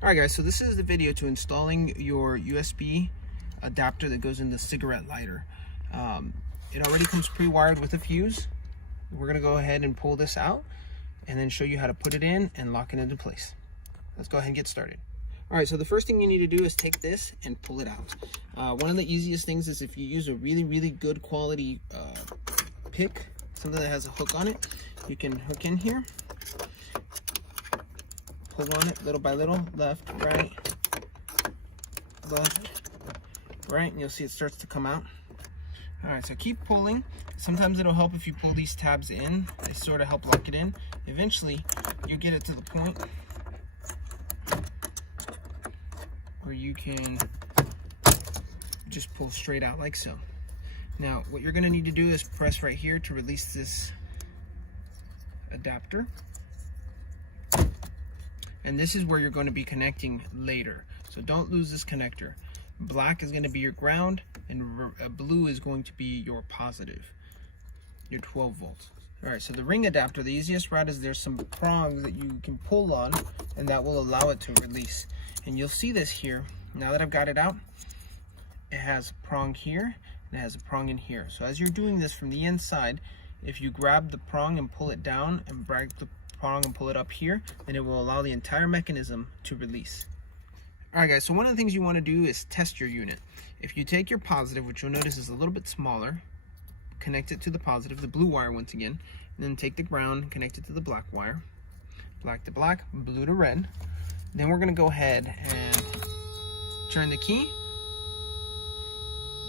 Alright guys, so this is the video to installing your USB adapter that goes in the cigarette lighter. It already comes pre-wired with a fuse. We're going to go ahead and pull this out and then show you how to put it in and lock it into place. Let's go ahead and get started. Alright, so the first thing you need to do is take this and pull it out. One of the easiest things is if you use a really good quality pick, something that has a hook on it, you can hook in here. Pull on it little by little, left, right, and you'll see it starts to come out. All right, so keep pulling. Sometimes it'll help if you pull these tabs in. They sort of help lock it in. Eventually, you'll get it to the point where you can just pull straight out like so. Now, what you're gonna need to do is press right here to release this adapter. And this is where you're going to be connecting later. So don't lose this connector. Black is going to be your ground and blue is going to be your positive, your 12 volts. All right, so the ring adapter, the easiest route is there's some prongs that you can pull on and that will allow it to release. And you'll see this here. Now that I've got it out, it has a prong here and it has a prong in here. So as you're doing this from the inside, if you grab the prong and pull it down and drag the prong and pull it up here, then it will allow the entire mechanism to release. Alright guys, so one of the things you want to do is test your unit. If you take your positive, which you'll notice is a little bit smaller, connect it to the positive, the blue wire once again, and then take the ground, connect it to the black wire, black to black, blue to red. Then we're going to go ahead and turn the key.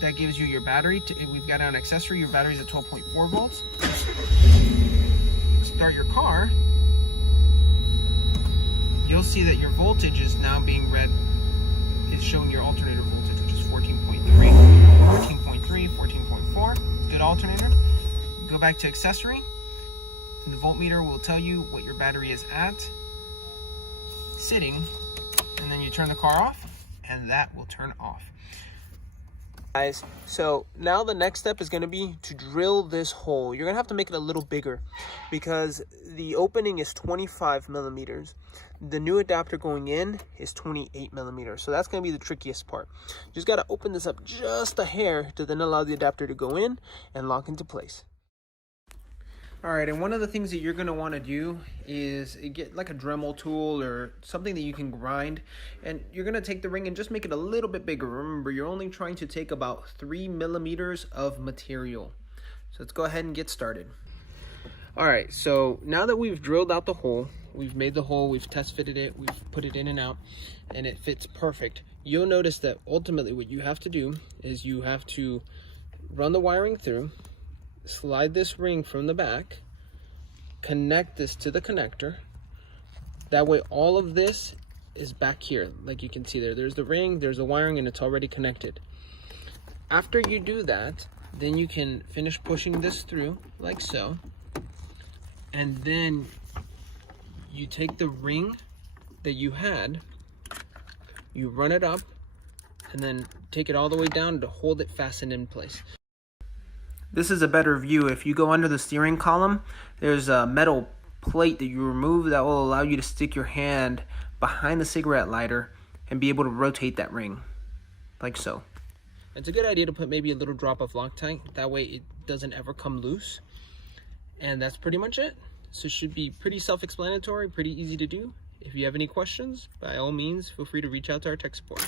That gives you your battery. We've got an accessory, your battery's at 12.4 volts. Start your car. You'll see that your voltage is now being read. It's showing your alternator voltage, which is 14.3, 14.3, 14.4. Good alternator. Go back to accessory. The voltmeter will tell you what your battery is at, sitting, and then you turn the car off, and that will turn off. Guys, so now the next step is going to be to drill this hole. You're going to have to make it a little bigger because the opening is 25 millimeters. The new adapter going in is 28 millimeters. So that's going to be the trickiest part. You just got to open this up just a hair to then allow the adapter to go in and lock into place. All right, and one of the things that you're going to want to do is get like a Dremel tool or something that you can grind, and you're going to take the ring and just make it a little bit bigger. Remember, you're only trying to take about 3 millimeters of material. So let's go ahead and get started. All right, so now that we've drilled out the hole, we've made the hole, we've test fitted it, we've put it in and out, and it fits perfect. You'll notice that ultimately what you have to do is you have to run the wiring through, slide this ring from the back, connect this to the connector. That way all of this is back here. Like you can see there's the ring, there's the wiring, and it's already connected. After you do that, then you can finish pushing this through like so. And then you take the ring that you had, you run it up, and then take it all the way down to hold it fastened in place. This is a better view. If you go under the steering column, there's a metal plate that you remove that will allow you to stick your hand behind the cigarette lighter and be able to rotate that ring, like so. It's a good idea to put maybe a little drop of Loctite. That way it doesn't ever come loose. And that's pretty much it. So it should be pretty self-explanatory, pretty easy to do. If you have any questions, by all means, feel free to reach out to our tech support.